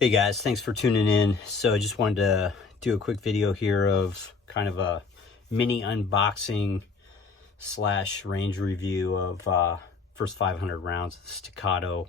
Hey guys, thanks for tuning in. So I just wanted to do a quick video here of kind of a mini unboxing slash range review of first 500 rounds of the Staccato.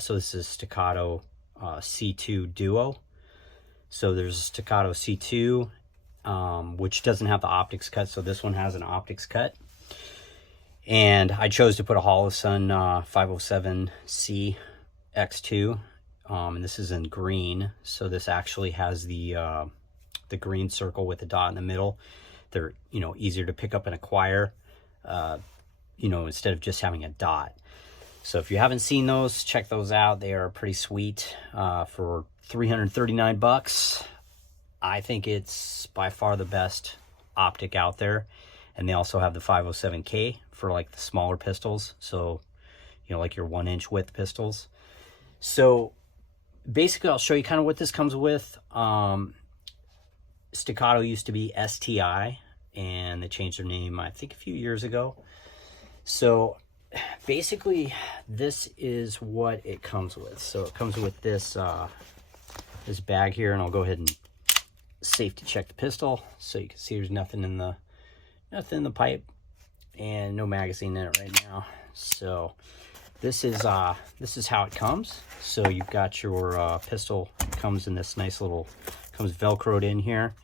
So this is Staccato C2 Duo. So there's a Staccato C2, which doesn't have the optics cut. So this one has an optics cut. And I chose to put a Holosun 507C X2. And this is in green, so this actually has the green circle with the dot in the middle. They're easier to pick up and acquire, instead of just having a dot. So if you haven't seen those, check those out. They are pretty sweet for 339 bucks. I think it's by far the best optic out there. And they also have the 507K for like the smaller pistols, so like your 1-inch width pistols. So basically, I'll show you kind of what this comes with. Staccato used to be STI, and they changed their name, I think, a few years ago. So basically, this is what it comes with. So it comes with this this bag here, and I'll go ahead and safety check the pistol, so you can see there's nothing in the pipe, and no magazine in it right now. So this is how it comes. So you've got your pistol, comes in this nice little, comes velcroed in here,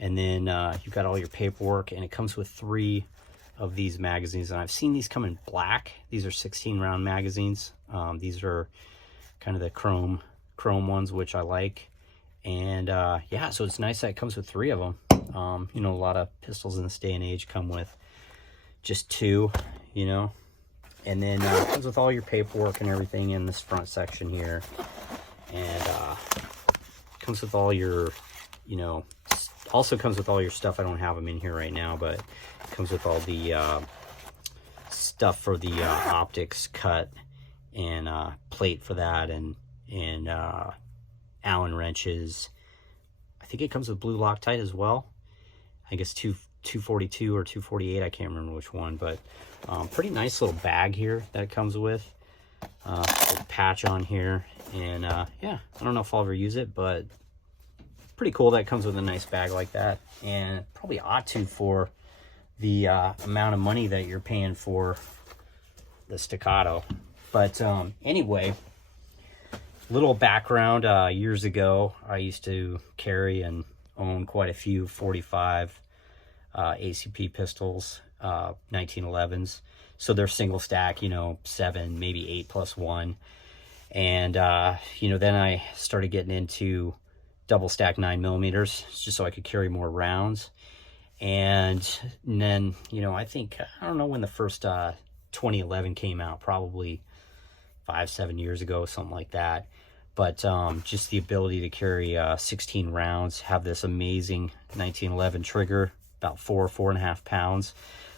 and then you've got all your paperwork, and it comes with 3 of these magazines. And I've seen these come in black. These are 16 round magazines. These are kind of the chrome ones, which I like. And yeah, so it's nice that it comes with 3 of them. A lot of pistols in this day and age come with just 2, and then it comes with all your paperwork and everything in this front section here. And comes with all your, also comes with all your stuff. I don't have them in here right now, but it comes with all the stuff for the optics cut, and plate for that, and Allen wrenches. I think it comes with blue Loctite as well. I guess 242 or 248, I can't remember which one, but pretty nice little bag here that it comes with. Patch on here, and yeah, I don't know if I'll ever use it, but pretty cool that it comes with a nice bag like that, and probably ought to for the amount of money that you're paying for the Staccato. But anyway, little background, years ago I used to carry and own quite a few 45 ACP pistols, 1911s. So they're single stack, 7, maybe 8 plus 1. And, then I started getting into double stack 9mm, just so I could carry more rounds. And then, I don't know when the first 2011 came out, probably 5-7 years ago, something like that. But just the ability to carry 16 rounds, have this amazing 1911 trigger, about 4.5 pounds.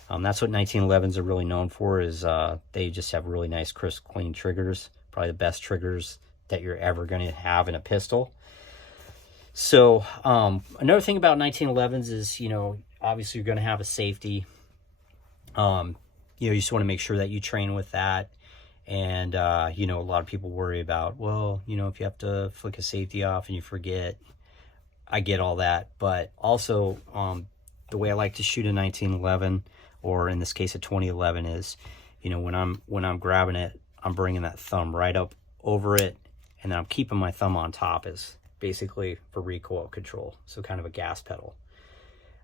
That's what 1911s are really known for, is they just have really nice, crisp, clean triggers. Probably the best triggers that you're ever going to have in a pistol. So another thing about 1911s is, obviously you're going to have a safety. You just want to make sure that you train with that. And, a lot of people worry about, well, if you have to flick a safety off and you forget. I get all that. But also, the way I like to shoot a 1911, or in this case a 2011, is, when I'm grabbing it, I'm bringing that thumb right up over it, and then I'm keeping my thumb on top, is basically for recoil control. So kind of a gas pedal.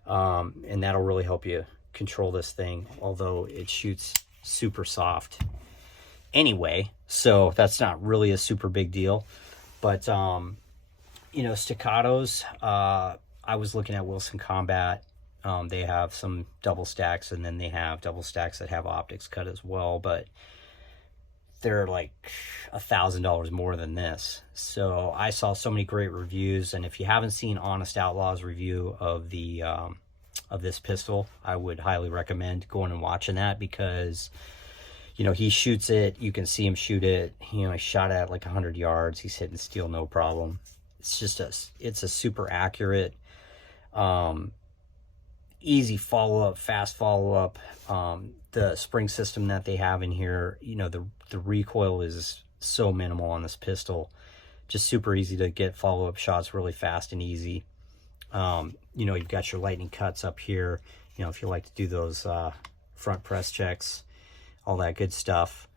And that'll really help you control this thing, although it shoots super soft. Anyway, so that's not really a super big deal. But, Staccatos, I was looking at Wilson Combat. They have some double stacks, and then they have double stacks that have optics cut as well, but they're like $1,000 more than this. So I saw so many great reviews, and if you haven't seen Honest Outlaw's review of the of this pistol, I would highly recommend going and watching that, because he shoots it. You can see him shoot it. He shot at like 100 yards. He's hitting steel no problem. It's just it's a super accurate, easy follow-up, fast follow-up. The spring system that they have in here, the recoil is so minimal on this pistol. just super easy to get follow-up shots really fast and easy. You know, you've got your lightning cuts up here, you know, if you like to do those front press checks, all that good stuff.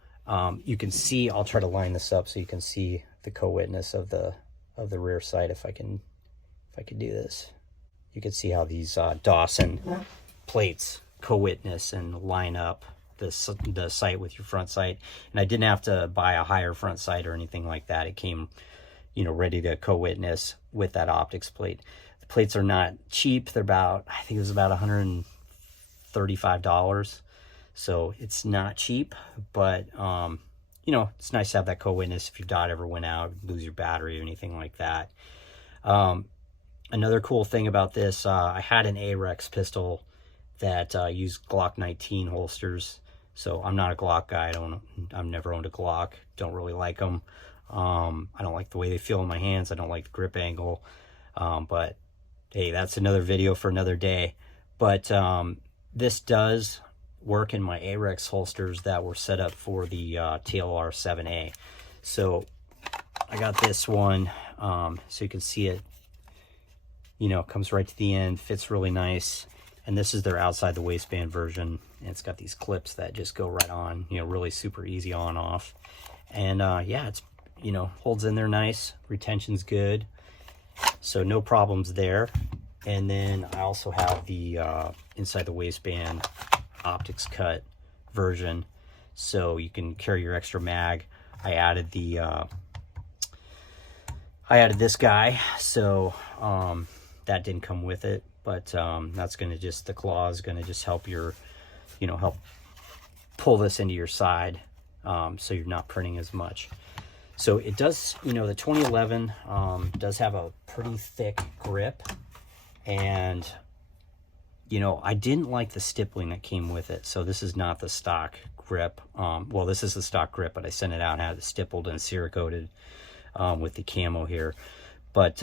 You can see, I'll try to line this up so you can see the co-witness of the rear sight. If I can do this, you can see how these Dawson plates co-witness and line up the sight with your front sight. And I didn't have to buy a higher front sight or anything like that. It came, you know, ready to co-witness with that optics plate. The plates are not cheap. They're about, I think it was about $135. So it's not cheap, but you know, it's nice to have that co-witness if your dot ever went out, lose your battery or anything like that. Another cool thing about this, I had an AREX pistol that used Glock 19 holsters. So I'm not a Glock guy. I've never owned a Glock. Don't really like them. I don't like the way they feel in my hands. I don't like the grip angle. But hey, that's another video for another day. But this does work in my AREX holsters that were set up for the TLR 7A. So I got this one, so you can see it, you know, comes right to the end, fits really nice. And this is their outside the waistband version. And it's got these clips that just go right on, you know, really super easy on off. And yeah, it's, you know, holds in there nice. Retention's good. So no problems there. And then I also have the inside the waistband optics cut version. So you can carry your extra mag. I added this guy. So that didn't come with it. But that's going to just, the claw is going to just help your, you know, help pull this into your side, so you're not printing as much. So it does, you know, the 2011 does have a pretty thick grip. And, you know, I didn't like the stippling that came with it. So this is not the stock grip. Well, this is the stock grip, but I sent it out and had it stippled and Cerakoted with the camo here. But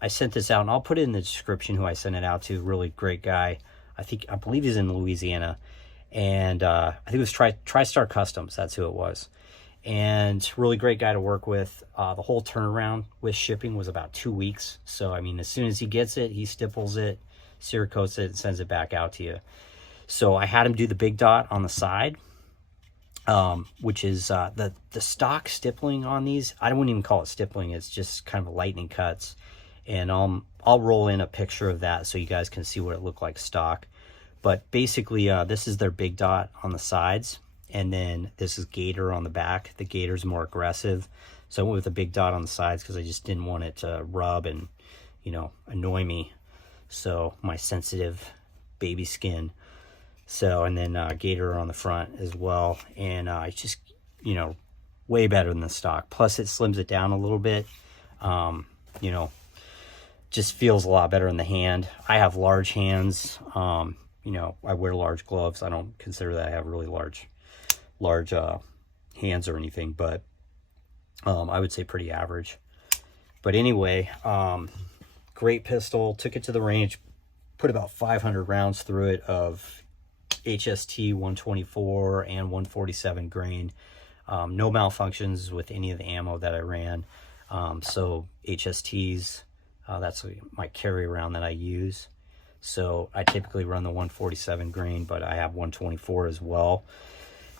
I sent this out, and I'll put it in the description who I sent it out to. Really great guy. I believe he's in Louisiana. And I think it was TriStar Customs. That's who it was. And really great guy to work with. The whole turnaround with shipping was about 2 weeks. So, I mean, as soon as he gets it, he stipples it, Cerakotes it, and sends it back out to you. So I had him do the big dot on the side, which is the stock stippling on these. I wouldn't even call it stippling. It's just kind of lightning cuts. And I'll roll in a picture of that so you guys can see what it looked like stock. But basically, this is their big dot on the sides. And then this is Gator on the back. The Gator's more aggressive. So I went with a big dot on the sides because I just didn't want it to rub and, you know, annoy me. So my sensitive baby skin. So, and then Gator on the front as well. And it's just, you know, way better than the stock. Plus it slims it down a little bit. You know, just feels a lot better in the hand. I have large hands. You know, I wear large gloves. I don't consider that I have really large hands or anything, but I would say pretty average. But anyway, great pistol. Took it to the range, put about 500 rounds through it of HST 124 and 147 grain. No malfunctions with any of the ammo that I ran. So HSTs, that's my carry round that I use. So I typically run the 147 grain, but I have 124 as well.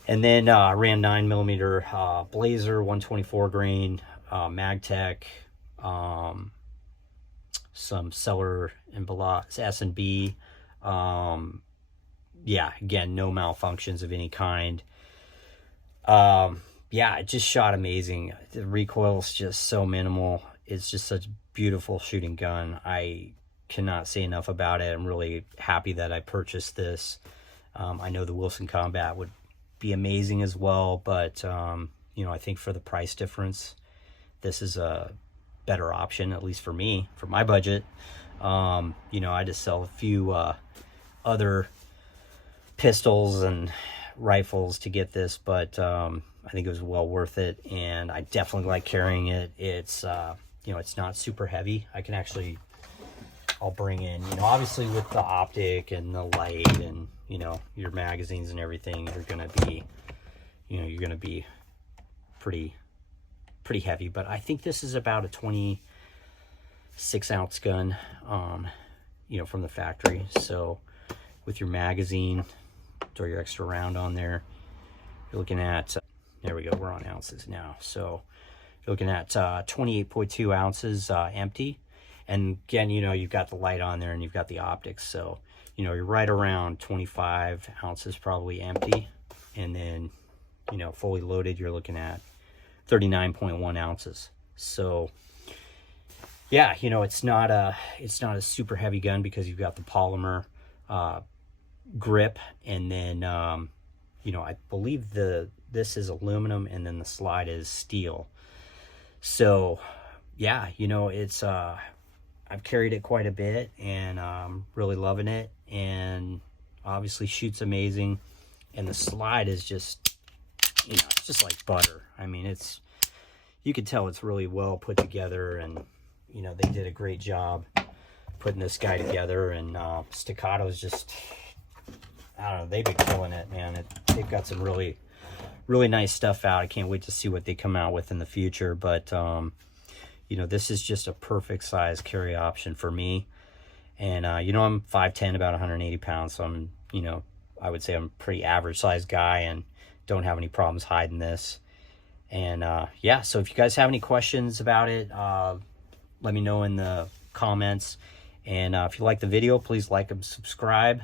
And then I ran 9mm Blazer 124 grain, Magtech, some Seller and S&B. Yeah, again, no malfunctions of any kind. Yeah, it just shot amazing. The recoil is just so minimal. It's just such a beautiful shooting gun. I cannot say enough about it. I'm really happy that I purchased this. I know the Wilson Combat would be amazing as well, but you know, I think for the price difference, this is a better option, at least for me, for my budget. You know, I just sell a few other pistols and rifles to get this, but I think it was well worth it, and I definitely like carrying it. It's you know, it's not super heavy. I can actually, I'll bring in, you know, obviously with the optic and the light and, you know, your magazines and everything, you're gonna be, you know, you're gonna be pretty pretty heavy, but I think this is about a 26-ounce gun, you know, from the factory. So with your magazine, throw your extra round on there, you're looking at, there we go, we're on ounces now. So you're looking at 28.2 ounces empty. And again, you know, you've got the light on there and you've got the optics. So, you know, you're right around 25 ounces probably empty. And then, you know, fully loaded, you're looking at 39.1 ounces. So yeah, you know, it's not a super heavy gun because you've got the polymer grip, and then you know, I believe this is aluminum and then the slide is steel. So yeah, you know, it's I've carried it quite a bit and really loving it, and obviously shoots amazing, and the slide is just, you know, it's just like butter. I mean, it's, you could tell it's really well put together, and you know, they did a great job putting this guy together. And Staccato is just, I don't know, they've been killing it, man. They've got some really nice stuff out. I can't wait to see what they come out with in the future. But you know, this is just a perfect size carry option for me. And you know, I'm 5'10", about 180 pounds, so I'm, you know, I would say I'm a pretty average sized guy and don't have any problems hiding this. And yeah, so if you guys have any questions about it, let me know in the comments. And if you like the video, please like and subscribe.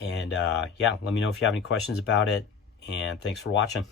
And yeah, let me know if you have any questions about it. And thanks for watching.